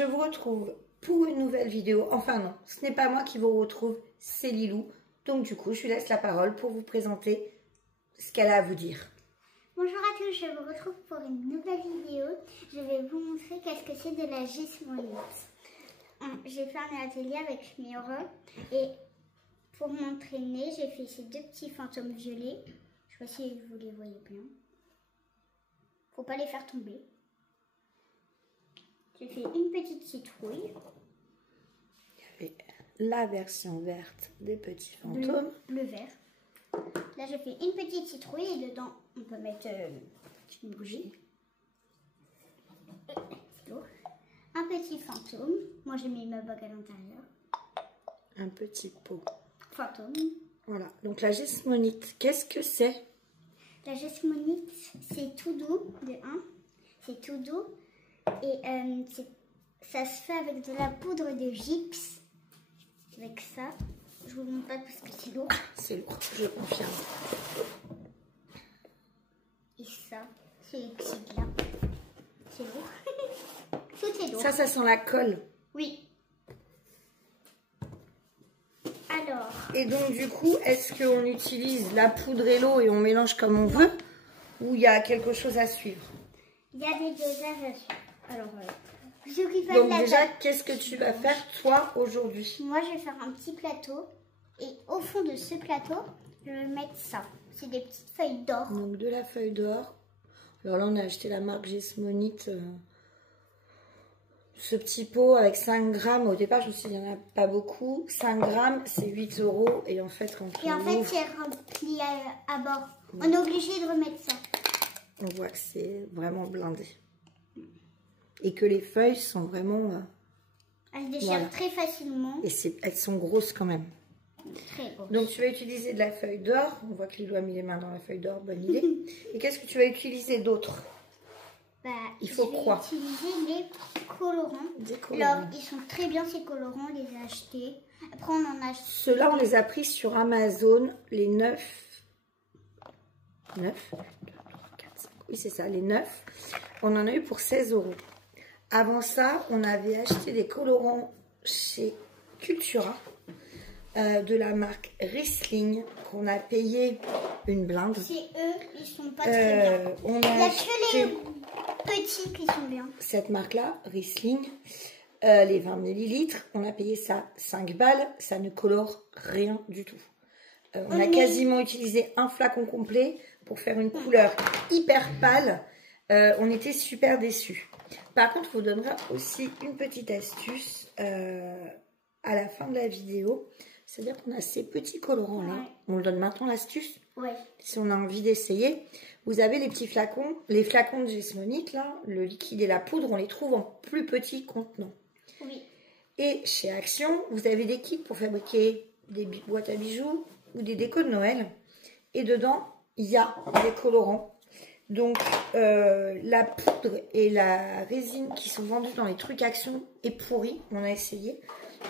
je vous retrouve pour une nouvelle vidéo. Enfin non, ce n'est pas moi qui vous retrouve, c'est Lilou. Donc du coup, je lui laisse la parole pour vous présenter ce qu'elle a à vous dire. Bonjour à tous, je vous retrouve pour une nouvelle vidéo. Je vais vous montrer qu'est-ce que c'est de la gismonite. J'ai fait un atelier avec Mireille et pour m'entraîner, j'ai fait ces deux petits fantômes violets. Je sais pas si vous les voyez bien. Faut pas les faire tomber. J'ai fait une petite citrouille. Il y avait la version verte des petits fantômes. Bleu vert. Là, j'ai fait une petite citrouille et dedans, on peut mettre une bougie. Un petit fantôme. Moi, j'ai mis ma bague à l'intérieur. Un petit pot. Fantôme. Voilà, donc la gismonite, qu'est-ce que c'est? La gismonite, c'est tout doux, de 1. C'est tout doux. Et ça se fait avec de la poudre de gypse. Avec ça. Je vous montre pas parce que c'est lourd. C'est lourd, je confirme. Et ça, c'est là. C'est lourd. Tout est lourd. Ça sent la colle. Oui. Alors. Et donc du coup, est-ce qu'on utilise la poudre et l'eau et on mélange comme on veut? Ou il y a quelque chose à suivre? Il y a des dosages à suivre. Alors, ceux qui font donc la déjà, table, qu'est-ce que tu vas faire toi aujourd'hui? moi, je vais faire un petit plateau. Et au fond de ce plateau, je vais mettre ça. C'est des petites feuilles d'or. Donc de la feuille d'or. Alors là, on a acheté la marque Gismonite. Ce petit pot avec 5 grammes. Au départ, je me suis dit, il n'y en a pas beaucoup. 5 grammes, c'est 8 €. Et en fait, quand Et en fait, c'est rempli à bord. On est obligé de remettre ça. On voit que c'est vraiment blindé. Et que les feuilles sont vraiment... Elles se déchirent très facilement. Et elles sont grosses quand même. Très grosses. Donc, tu vas utiliser de la feuille d'or. On voit que Lilou a mis les mains dans la feuille d'or. Bonne idée. Et qu'est-ce que tu vas utiliser d'autre? Il faut quoi? Je vais utiliser les colorants. Des colorants. Alors, ils sont très bien ces colorants. On les a achetés. Après, on en a acheté. Ceux-là, on les a pris sur Amazon. Les 9. 9 Oui, c'est ça, les 9. On en a eu pour 16 €. Avant ça, on avait acheté des colorants chez Cultura de la marque Riesling qu'on a payé une blinde. C'est eux, ils sont pas très bien. Il n'y a que les petits qui sont bien. Cette marque-là, Riesling, les 20 ml, on a payé ça 5 balles. Ça ne colore rien du tout. On a quasiment utilisé un flacon complet pour faire une couleur hyper pâle. On était super déçus. Par contre, je vous donnerai aussi une petite astuce à la fin de la vidéo. C'est-à-dire qu'on a ces petits colorants-là. Ouais. On le donne maintenant l'astuce. Ouais. Si on a envie d'essayer. Vous avez les petits flacons. Les flacons de gismonite, là, le liquide et la poudre, on les trouve en plus petits contenants. Oui. Et chez Action, vous avez des kits pour fabriquer des boîtes à bijoux ou des décos de Noël. Et dedans, il y a des colorants. Donc, la poudre et la résine qui sont vendues dans les trucs Action est pourrie. On a essayé.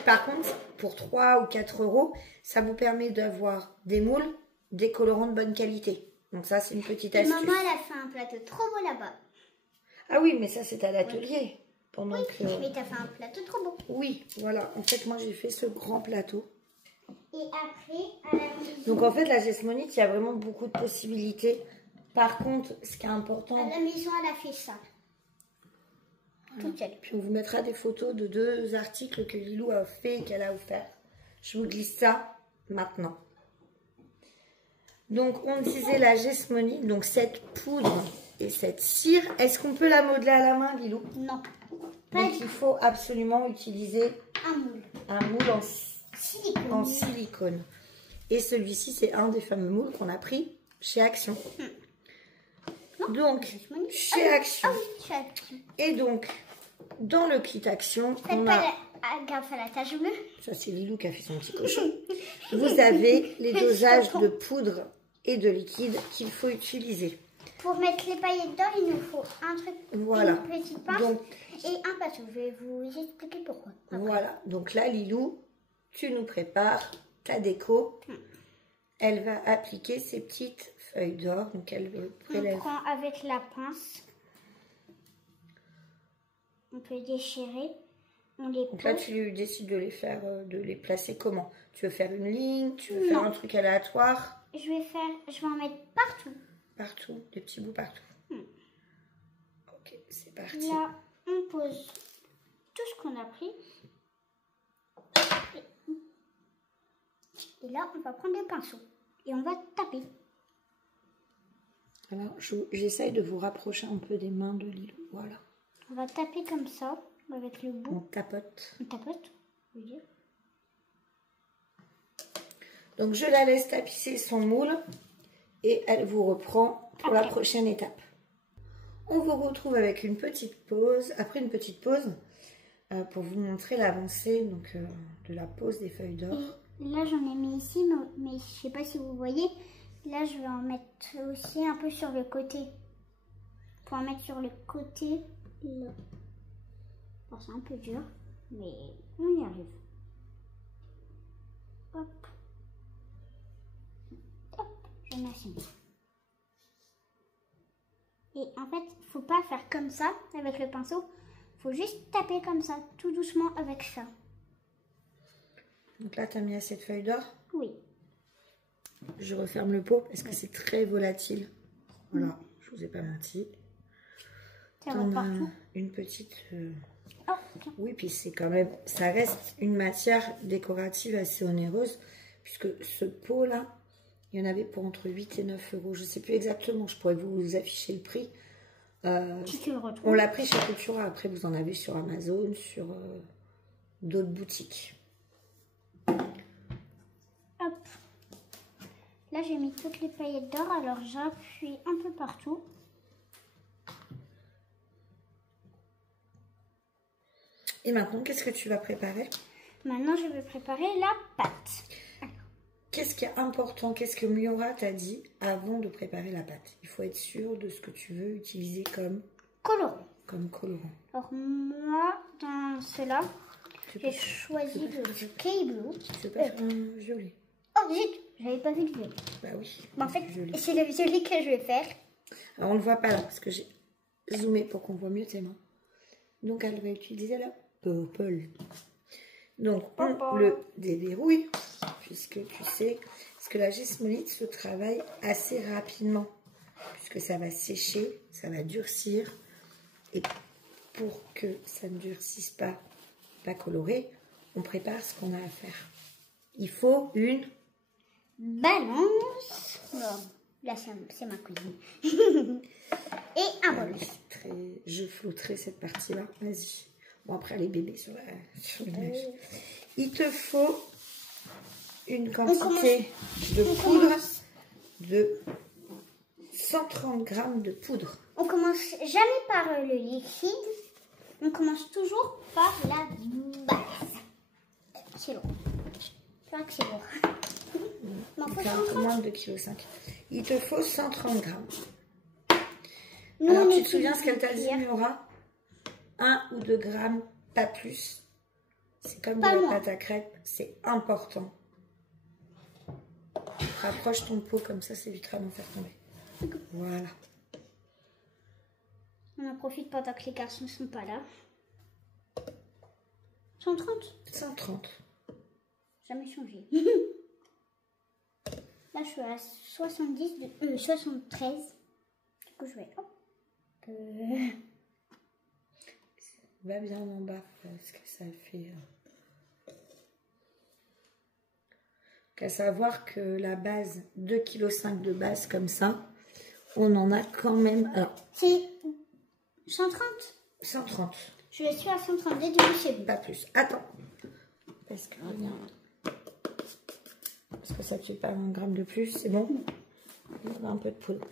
Par contre, pour 3 ou 4 €, ça vous permet d'avoir des moules, des colorants de bonne qualité. Donc ça, c'est une petite astuce. Maman, elle a fait un plateau trop beau là-bas. Ah oui, mais ça, c'est à l'atelier. Oui. Mais t'as fait un plateau trop beau. Oui, voilà. En fait, moi, j'ai fait ce grand plateau. Et après, à la maison... Donc, en fait, la gismonite, il y a vraiment beaucoup de possibilités. Par contre, ce qui est important... À la maison, elle a fait ça. Toute seule. Puis, on vous mettra des photos de 2 articles que Lilou a fait et qu'elle a offert. Je vous glisse ça maintenant. Donc, on disait la gismonite, donc cette poudre et cette cire. Est-ce qu'on peut la modeler à la main, Lilou? Non. Donc, il faut absolument utiliser un moule en silicone. Et celui-ci, c'est un des fameux moules qu'on a pris chez Action. Donc, chez Action. Et donc, dans le kit Action, on a... Grâce à la tache bleue. Ça, c'est Lilou qui a fait son petit cochon. Vous avez les dosages de poudre et de liquide qu'il faut utiliser. Pour mettre les paillettes d'or, il nous faut un truc, voilà. Une petite pince et un pinceau. Je vais vous expliquer pourquoi. Après. Voilà. Donc là, Lilou, tu nous prépares ta déco. Elle va appliquer ses petites feuilles d'or. Donc elle prélève. On prend avec la pince. On peut déchirer. on les Donc là, pose. tu décides de les faire, de les placer comment? Tu veux faire une ligne? Tu veux faire un truc aléatoire? Je vais en mettre partout. Partout, des petits bouts partout. Ok, c'est parti. Là, on pose tout ce qu'on a pris. Et là, on va prendre des pinceaux. Et on va taper. Alors, j'essaye de vous rapprocher un peu des mains de Lilou. Voilà. On va taper comme ça, avec le On bout. tapote. On tapote, je veux dire. Donc, je la laisse tapisser son moule et elle vous reprend pour la prochaine étape. On vous retrouve avec une petite pause, après une petite pause, pour vous montrer l'avancée donc de la pose des feuilles d'or. Là, j'en ai mis ici, mais je sais pas si vous voyez. Là, je vais en mettre aussi un peu sur le côté. Pour en mettre sur le côté, là. Bon, c'est un peu dur, mais on y arrive. Hop. Hop, je mets assez bien. Et en fait, faut pas faire comme ça avec le pinceau. Faut juste taper comme ça, tout doucement avec ça. Donc là, tu as mis assez de feuilles d'or. Oui. Je referme le pot parce que c'est très volatile. Voilà, je vous ai pas menti. Ça va partout. Une petite... Oh, tiens. Oui, puis c'est quand même... Ça reste une matière décorative assez onéreuse. Puisque ce pot-là, il y en avait pour entre 8 et 9 euros. Je ne sais plus exactement, je pourrais vous afficher le prix. Si tu le retrouves. On l'a pris chez Cultura. Après, vous en avez sur Amazon, sur d'autres boutiques. Hop. Là, j'ai mis toutes les paillettes d'or, alors j'appuie un peu partout. Et maintenant, qu'est-ce que tu vas préparer? Maintenant, je vais préparer la pâte. Qu'est-ce qui est important? Qu'est-ce que Miora t'a dit avant de préparer la pâte? Il faut être sûr de ce que tu veux utiliser comme Colorant. colorant. Alors, moi, dans cela, j'ai choisi le Key Blue. Tu veux pas faire un violet? Oh, zut, j'avais pas vu le violet. Bah oui. Mais en fait, Violet. c'est le violet que je vais faire. Alors, on le voit pas là parce que j'ai zoomé pour qu'on voit mieux tes mains. Donc, elle va utiliser la purple. Donc, on le déverrouille puisque tu sais, parce que la gismolite se travaille assez rapidement puisque ça va sécher, ça va durcir et pour que ça ne durcisse pas, pas coloré, on prépare ce qu'on a à faire. Il faut une Balance. Bon, là, c'est ma cousine. Et un bol. Je flouterai cette partie-là. Vas-y. Bon, après, les bébés sur l'image. Il te faut une quantité de poudre de 130 grammes de poudre. On commence jamais par le liquide. On commence toujours par la base. C'est lourd. C'est vrai que c'est lourd. Donc, un peu moins de 2,5 kg. Il te faut 130 grammes. Nous, alors, tu te souviens ce qu'elle t'a dit, Miora? 1 ou 2 grammes, pas plus. C'est comme de la pâte à crêpes, c'est important. Rapproche ton pot, comme ça évitera d'en faire tomber. Voilà. On en profite pendant que les garçons ne sont pas là. 130. 130. Jamais changé. Là, je suis à 73. Du coup, je vais... Va bien en bas parce que ça fait... Qu'à savoir que la base, 2,5 kg de base comme ça, on en a quand même... Alors, c'est 130. 130. Je suis à 130 dès chez vous. Pas plus. Attends. Parce que ça ne fait pas 1 gramme de plus, c'est bon. On a un peu de poudre.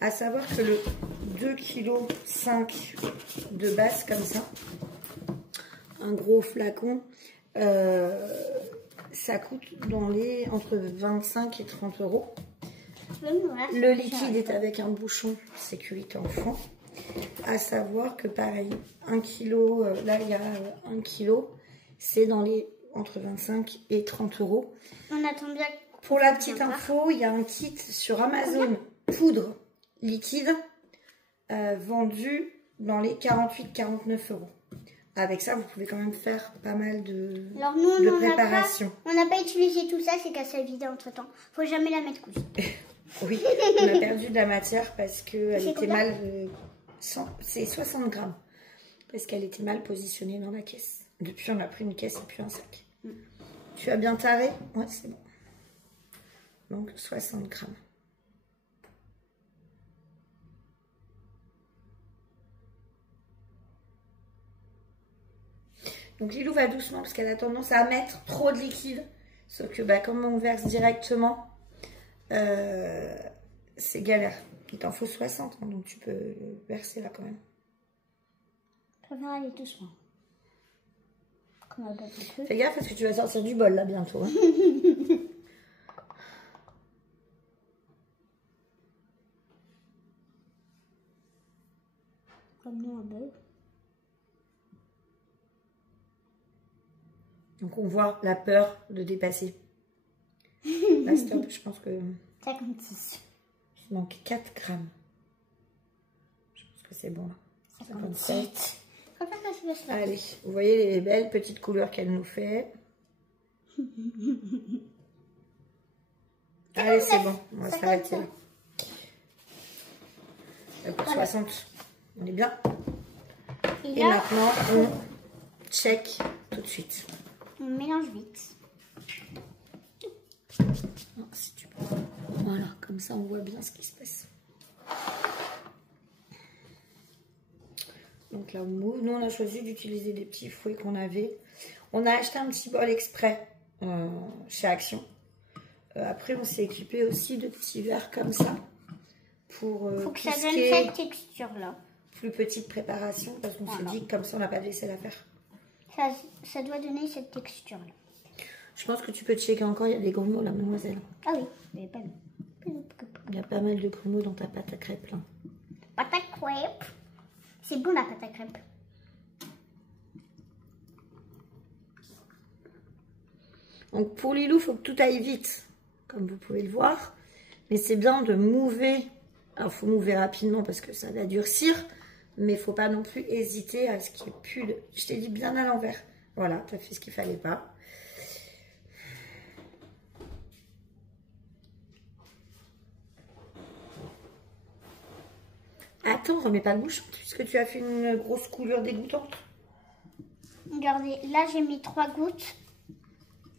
À savoir que le 2,5 kg de base comme ça, un gros flacon, ça coûte entre 25 et 30 euros. Le liquide est avec un bouchon sécurité enfant. À savoir que pareil, 1 kg, là il y a 1 kg, c'est entre 25 et 30 euros. On attend bien. Pour la petite info, il y a un kit sur Amazon poudre liquide vendu dans les 48-49 euros. Avec ça, vous pouvez quand même faire pas mal de, Alors nous, de préparation. On n'a pas utilisé tout ça, c'est qu'à se vider entre temps. Faut jamais la mettre cousue. Oui, on a perdu de la matière parce qu'elle était combien? mal... c'est 60 grammes. Parce qu'elle était mal positionnée dans la caisse. Depuis, on a pris une caisse et puis un sac. Tu as bien taré? Ouais, c'est bon. Donc, 60 grammes. Donc Lilou va doucement parce qu'elle a tendance à mettre trop de liquide. Sauf que bah, comme on verse directement, c'est galère. Il t'en faut 60, hein, donc tu peux verser là quand même. Je préfère aller doucement. Comme un peu. Fais gaffe parce que tu vas sortir du bol là bientôt. Hein. Comme nous un peu. Donc on voit la peur de dépasser. Là stop, je pense que 56. il manque 4 grammes. Je pense que c'est bon là. 57. Allez, vous voyez les belles petites couleurs qu'elle nous fait. Allez, c'est bon, on va s'arrêter là. Pour 60, on est bien. Et maintenant, on check tout de suite. On mélange vite. Non, si tu peux. Voilà, comme ça on voit bien ce qui se passe. Donc là on mouve. Nous on a choisi d'utiliser des petits fouets qu'on avait. On a acheté un petit bol exprès chez Action. Après on s'est équipé aussi de petits verres comme ça. Pour faut que ça donne cette texture là. Plus petite préparation parce qu'on s'est dit que comme ça on n'a pas de vaisselle à faire. Ça doit donner cette texture là. Je pense que tu peux checker encore, il y a des grumeaux là, mademoiselle. Ah oui, mais pas il y a pas mal de grumeaux dans ta pâte à crêpes là. Pâte à crêpes. C'est bon la pâte à crêpes. Donc pour Lilou, il faut que tout aille vite, comme vous pouvez le voir. Mais c'est bien de mouver. Alors il faut mouver rapidement parce que ça va durcir. Mais il ne faut pas non plus hésiter à ce qu'il n'y ait plus de... Je t'ai dit bien à l'envers. Voilà, tu as fait ce qu'il ne fallait pas. Attends, remets pas le bouchon puisque tu as fait une grosse coulure dégoûtante. Regardez, là j'ai mis 3 gouttes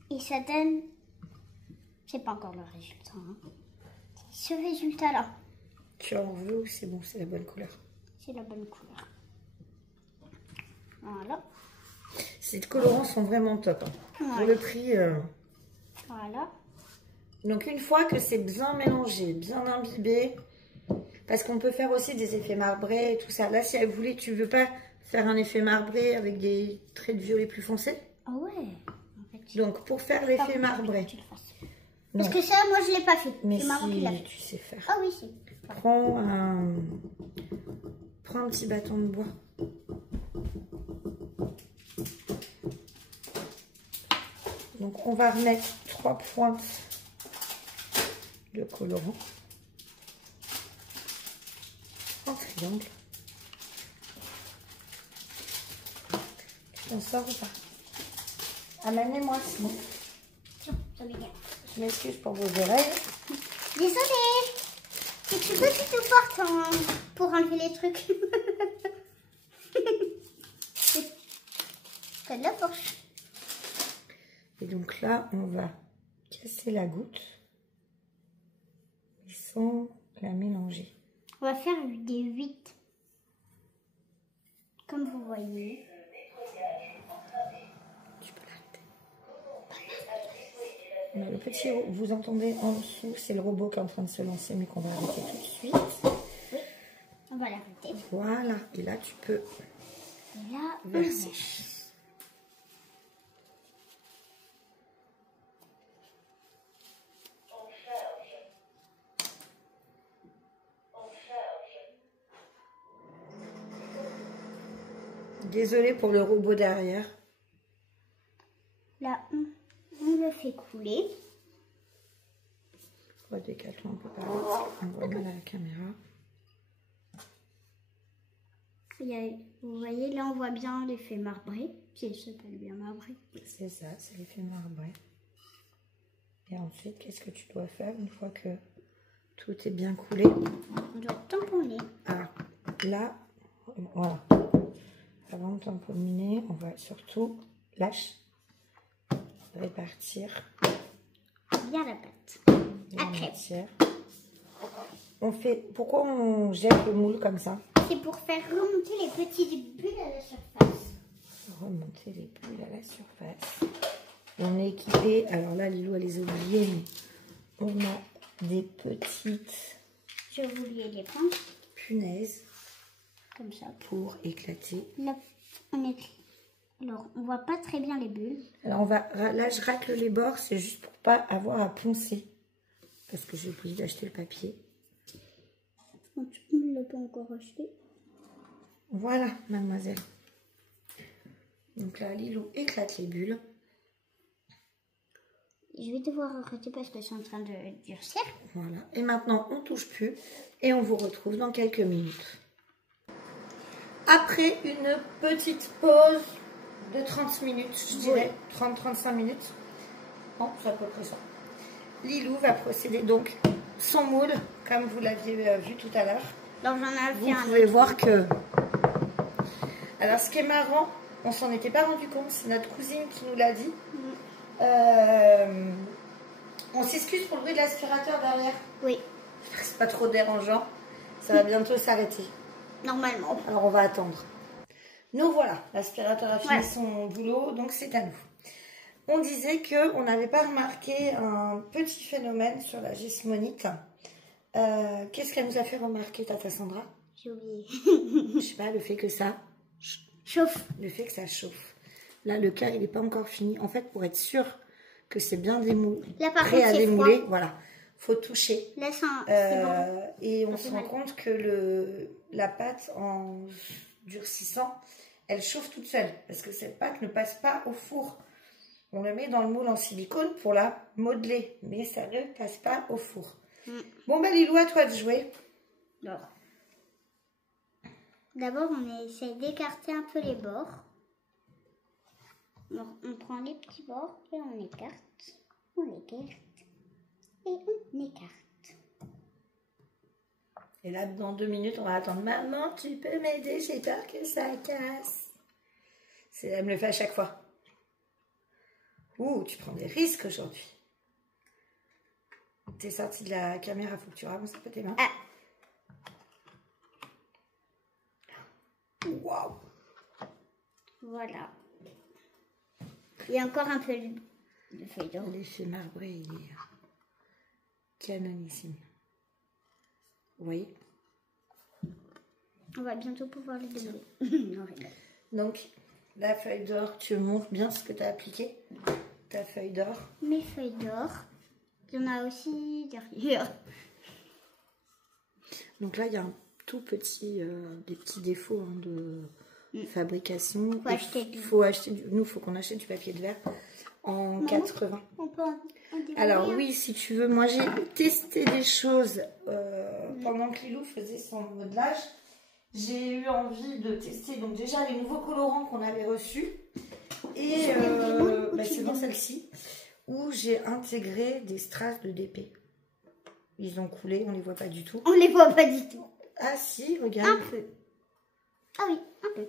et ça donne... C'est pas encore le résultat. Hein. Ce résultat-là. Tu en veux ou c'est bon, c'est la bonne couleur? C'est la bonne couleur. Voilà. Ces colorants sont vraiment top. Hein. Ouais. Pour le prix... Voilà. Donc une fois que c'est bien mélangé, bien imbibé... Parce qu'on peut faire aussi des effets marbrés et tout ça. Là, si elle voulait, tu veux pas faire un effet marbré avec des traits de violet plus foncés? Ah ouais. En fait, donc, pour faire l'effet marbré. Parce que ça, moi, je l'ai pas fait. Mais si tu sais faire. Ah oui, si. Prends un petit bâton de bois. Donc, on va remettre 3 pointes de colorant. En triangle. Tu t'en sors ou pas? Amenez-moi sinon. Tiens, ça m'égale. Je m'excuse pour vos oreilles. Désolée. C'est que je suis pas du tout forte pour enlever les trucs. T'as de la force. Et donc là, on va casser la goutte sans la mélanger. On va faire des 8. Comme vous voyez. Tu peux l'arrêter. Le petit, vous entendez en dessous, c'est le robot qui est en train de se lancer, mais qu'on va arrêter tout de suite. Oui, on va l'arrêter. Voilà, et là tu peux verser. Désolée pour le robot derrière. Là, on le fait couler. On va décaler un peu par là. On voit mal à la caméra. Vous voyez, là, on voit bien l'effet marbré. Puis il s'appelle bien marbré. C'est ça, c'est l'effet marbré. Et ensuite, qu'est-ce que tu dois faire une fois que tout est bien coulé? On doit tamponner. Alors, là, voilà. Avant de tamponner, on va surtout répartir Bien la pâte. la Après. matière. Pourquoi on jette le moule comme ça? C'est pour faire remonter les petites bulles à la surface. Remonter les bulles à la surface. On est équipé, alors là Lilou elle les a oubliées, mais on a des petites J'ai oublié les prendre. punaises Comme ça. pour éclater. Là, alors, on voit pas très bien les bulles. Alors là je racle les bords, c'est juste pour pas avoir à poncer. Parce que j'ai oublié d'acheter le papier. On ne l'a pas encore acheté. Voilà, mademoiselle. Donc là, Lilou éclate les bulles. Je vais devoir arrêter parce que c'est en train de durcir. Voilà. Et maintenant, on touche plus. Et on vous retrouve dans quelques minutes. Après une petite pause de 30 minutes, je dirais. 30-35 minutes. Bon, c'est à peu près ça. Lilou va procéder donc son moule, comme vous l'aviez vu tout à l'heure. Donc j'en ai Vous pouvez voir que... Alors, ce qui est marrant, on s'en était pas rendu compte, c'est notre cousine qui nous l'a dit. On s'excuse pour le bruit de l'aspirateur derrière. Oui. C'est pas trop dérangeant. Ça va bientôt s'arrêter. Normalement. Alors, on va attendre. Nous voilà, l'aspirateur a fini son boulot, donc c'est à nous. On disait qu'on n'avait pas remarqué un petit phénomène sur la gismonite. Qu'est-ce qu'elle nous a fait remarquer, Tata Sandra? J'ai oublié. Je sais pas, le fait que ça chauffe. Le fait que ça chauffe. Là, le cœur, il n'est pas encore fini. En fait, pour être sûr que c'est bien prêt à démouler, voilà, faut toucher. Là, c'est bon. Et on se rend compte que la pâte, en durcissant, elle chauffe toute seule. Parce que cette pâte ne passe pas au four. On le met dans le moule en silicone pour la modeler. Mais ça ne passe pas au four. Bon, ben, Lilou, à toi de jouer. D'abord, on essaie d'écarter un peu les bords. Alors, on prend les petits bords et on écarte. On écarte. Et on écarte. Et là, dans 2 minutes, on va attendre. Maman, tu peux m'aider? J'ai peur que ça casse. Elle me le fait à chaque fois. Ouh, tu prends des risques aujourd'hui. T'es sortie de la caméra, faut que tu ramasses un peu tes mains. Waouh! Voilà. Il y a encore un peu de feuille d'or. L'effet marbré, il est canonissime. Vous voyez? On va bientôt pouvoir les démouler. Donc, la feuille d'or, tu montres bien ce que tu as appliqué. Ta feuille d'or. Mes feuilles d'or. Il y en a aussi derrière. Donc là, il y a un tout petit, des petits défauts de fabrication. Faut acheter nous, faut qu'on achète du papier de verre en 80. On peut en Alors oui, si tu veux, moi j'ai testé des choses pendant que Lilou faisait son modelage. J'ai eu envie de tester donc déjà les nouveaux colorants qu'on avait reçus. Et c'est dans celle-ci où j'ai intégré des strass de DP. Ils ont coulé, on les voit pas du tout. On les voit pas du tout. Ah si, regarde. Un peu. Ah oui, un peu.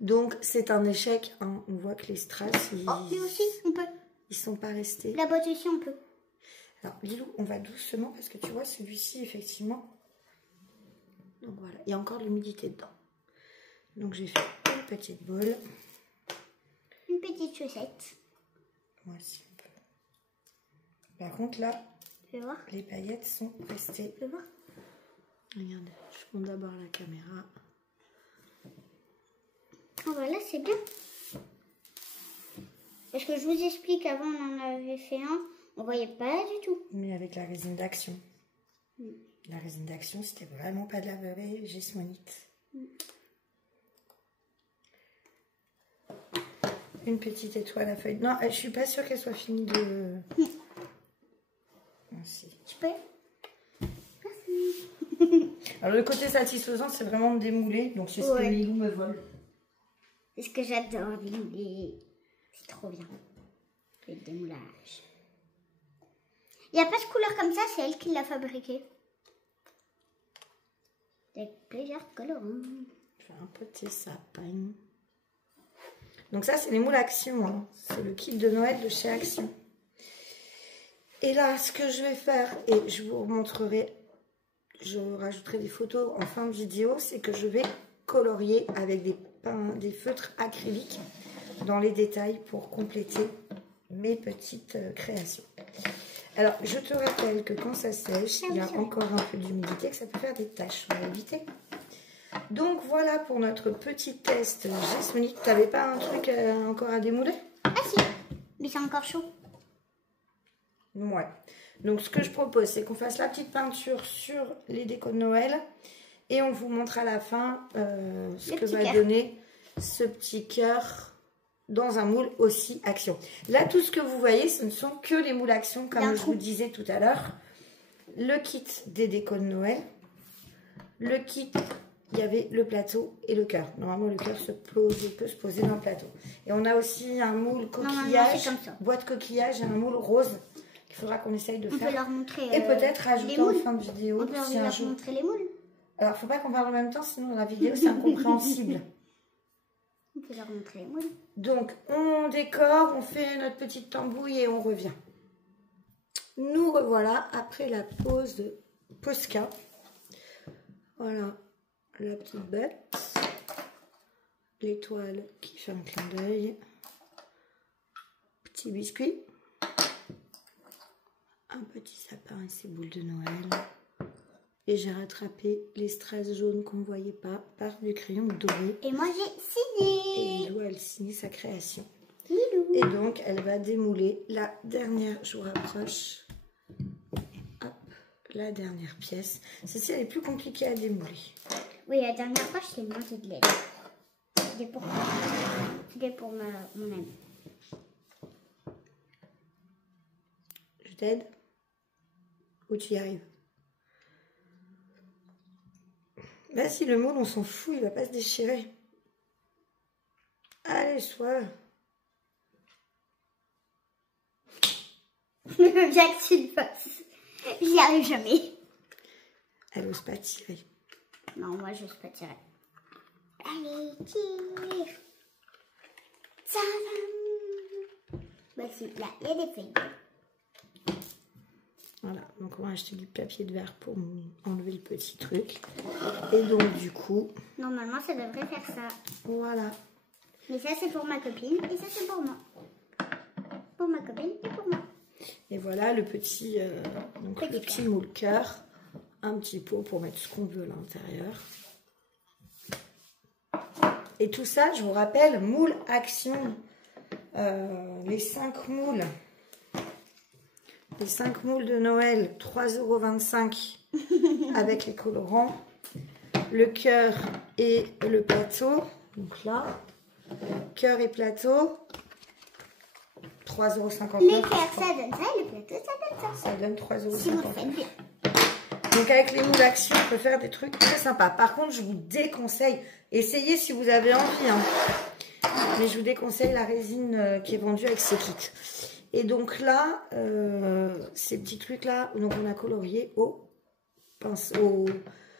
Donc c'est un échec. Hein. On voit que les strass, mais aussi, on peut. Ils sont pas restés. La boîte aussi, on peut. Alors Lilou, on va doucement parce que tu vois celui-ci effectivement. Donc voilà, il y a encore de l'humidité dedans. Donc j'ai fait une petite boule. Une petite chaussette. Voici un peu. Par contre là, tu veux voir, les paillettes sont restées. Tu veux voir? Regardez, je monte d'abord la caméra. Oh voilà, c'est bien. Parce que je vous explique, avant on en avait fait un, on voyait pas du tout. Mais avec la résine d'action. La résine d'action, c'était vraiment pas de la vraie gismonite. Une petite étoile à feuille. Non, je suis pas sûre qu'elle soit finie de... Merci. Tu peux? Merci. Alors le côté satisfaisant, c'est vraiment de démouler. Donc c'est ce que Lilou me vole. C'est ce que j'adore, démouler. C'est trop bien. Le démoulage. Il n'y a pas de couleur comme ça, c'est elle qui l'a fabriqué. Avec plusieurs colorants. Je fais un petit sapin. Donc ça, c'est les moules Action. Hein. C'est le kit de Noël de chez Action. Et là, ce que je vais faire, et je vous montrerai, je rajouterai des photos en fin de vidéo, c'est que je vais colorier avec des feutres acryliques dans les détails pour compléter mes petites créations. Alors, je te rappelle que quand ça sèche, il y a encore un peu d'humidité, que ça peut faire des taches. On va éviter. Donc, voilà pour notre petit test. Jasmine, tu n'avais pas un truc encore à démouler? Ah si, mais c'est encore chaud. Ouais. Donc, ce que je propose, c'est qu'on fasse la petite peinture sur les décos de Noël. Et on vous montre à la fin ce que va donner ce petit cœur dans un moule aussi Action. Là, tout ce que vous voyez, ce ne sont que les moules Action, comme je vous disais tout à l'heure. Le kit des décos de Noël. Le kit, il y avait le plateau et le cœur. Normalement, le cœur peut se poser dans le plateau. Et on a aussi un moule coquillage, boîte coquillage et un moule rose qu'il faudra qu'on essaye de faire. On peut leur montrer et peut-être rajouter en fin de vidéo. On peut leur montrer les moules. Alors, il ne faut pas qu'on parle en même temps, sinon dans la vidéo, c'est incompréhensible. On peut leur montrer les moules. Donc, on décore, on fait notre petite tambouille et on revient. Nous revoilà après la pause de Posca. Voilà la petite bête. L'étoile qui fait un clin d'œil. Petit biscuit. Un petit sapin et ses boules de Noël. Et j'ai rattrapé les strass jaunes qu'on ne voyait pas par du crayon doré. Et moi j'ai signé. Et Lilou, elle signe sa création. Lilou. Et donc, elle va démouler la dernière, je vous rapproche. Hop, la dernière pièce. Celle-ci, elle est plus compliquée à démouler. Oui, la dernière fois, je t'ai demandé de l'aide. C'était pour moi. C'était pour mon ami. Je t'aide? Ou tu y arrives? Là, si le moule, on s'en fout, il va pas se déchirer. Allez, sois. Je veux bien que tu le fasses. J'y arrive jamais. Elle n'ose pas tirer. Non, moi, je n'ose pas tirer. Allez, tire. Tadam. Bah si, là, il y a des feuilles. Voilà, donc on va acheter du papier de verre pour enlever le petit truc. Et donc du coup... Normalement, ça devrait faire ça. Voilà. Mais ça, c'est pour ma copine et ça, c'est pour moi. Pour ma copine et pour moi. Et voilà le petit, le petit moule cœur. Un petit pot pour mettre ce qu'on veut à l'intérieur. Et tout ça, je vous rappelle, moule Action. Les 5 moules. Les 5 moules de Noël, 3,25 € avec les colorants. Le cœur et le plateau. Donc là, cœur et plateau. 3,59 €. Les cœurs, ça donne ça. Le plateau, ça donne ça. Ça donne 3,50 €. Si vous le faites bien. Donc avec les moules Action, on peut faire des trucs très sympas. Par contre, je vous déconseille, essayez si vous avez envie. Hein. Mais je vous déconseille la résine qui est vendue avec ce kit. Et donc là, ces petits trucs-là, donc on a colorié au pinceau.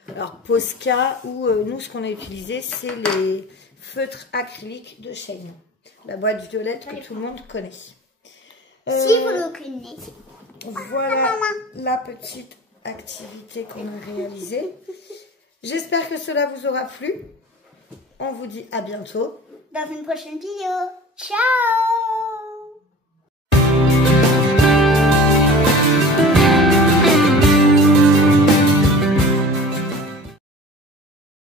Alors Posca, ou nous, ce qu'on a utilisé, c'est les feutres acryliques de Shane. La boîte violette que tout le monde connaît. Si vous le connaissez. Voilà la petite activité qu'on a réalisée. J'espère que cela vous aura plu. On vous dit à bientôt. Dans une prochaine vidéo. Ciao!